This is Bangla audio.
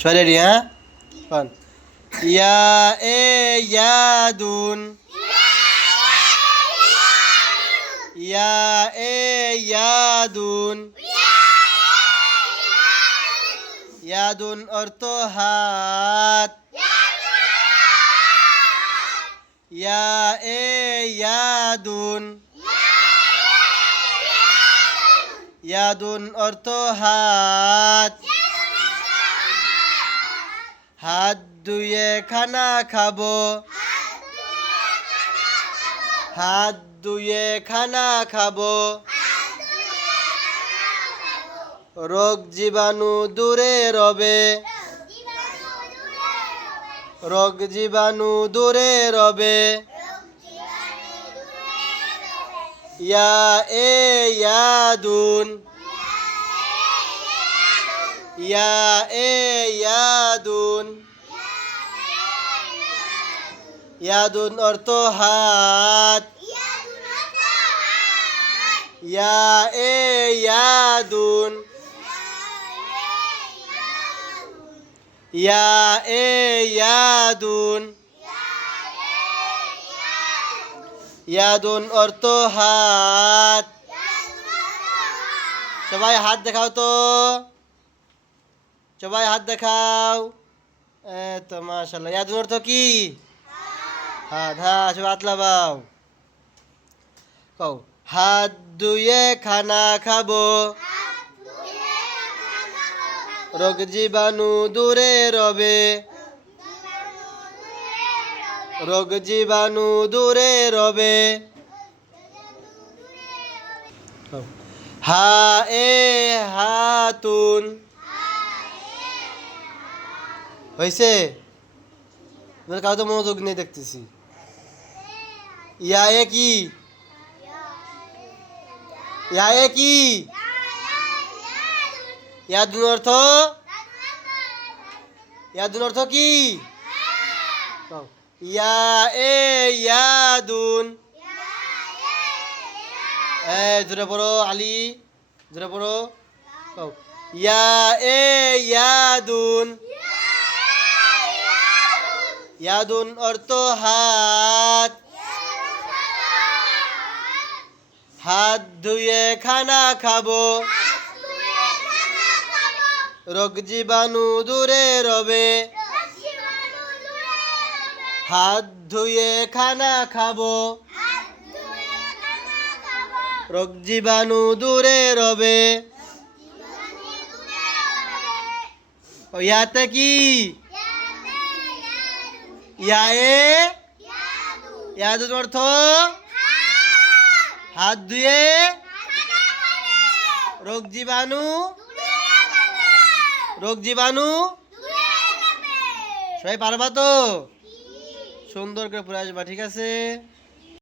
সবাই রেডি? হ্যাঁ, কোন? ইয়া এ ইয়াদুন, ইয়া এ ইয়াদুন। ইয়াদুন অর্থ হাত। ইয়া এ ইয়াদুন, ইয়াদুন অর্থ হাত। হাত ধুয়ে খানা খাবো, হাত ধুয়ে খানা খাবো। রোগ জীবাণু দূরে রবে, রোগ জীবাণু দূরে রবে। ইয়া এ ইয়াদুন, ইয়া এ ইয়াদুন। ইয়াদুন অর্থ হাত। ইয়া এ ইয়াদুন, ইয়া এ ইয়াদুন। ইয়াদুন অর্থ হাত। সবাই হাত দেখাও তো, সবাই হাত দেখাও। তো মাশাআল্লাহ। ইয়াদুন অর্থ কি? হাত। হ্যাঁ, সবাই হাত লাগাও। কও, হাত ধুয়ে খানা খাবো, রোগ জীবাণু দূরে রবে, রোগ জীবাণু দূরে রবে। হা এ হাতুন। হয়েছে? কাউ তো মনোযোগ নেই দেখতেছি। ইয়া এ কি? ইয়া এ কি? ইয়াদুন অর্থ, ইয়াদুন অর্থ কি? ইয়া এ ইয়াদুন। জোরে পড়ো আলী, জোরে পড়ো। ইয়া এ ইয়াদুন, ইয়াদুন অর্থ হাত। হাত ধুয়ে খানা খাবো, রোগ জীবাণু দূরে রবে। হাত ধুয়ে খানা খাবো, রোগ জীবাণু দূরে রবে। ইয়াতে কি? ইয়া এ ইয়াদুন অর্থ হাত ধুয়ে রোগ জীবাণু, রোগ জীবাণু। সবাই পারবা তো? সুন্দর করে পড়ে আসবা, ঠিক আছে?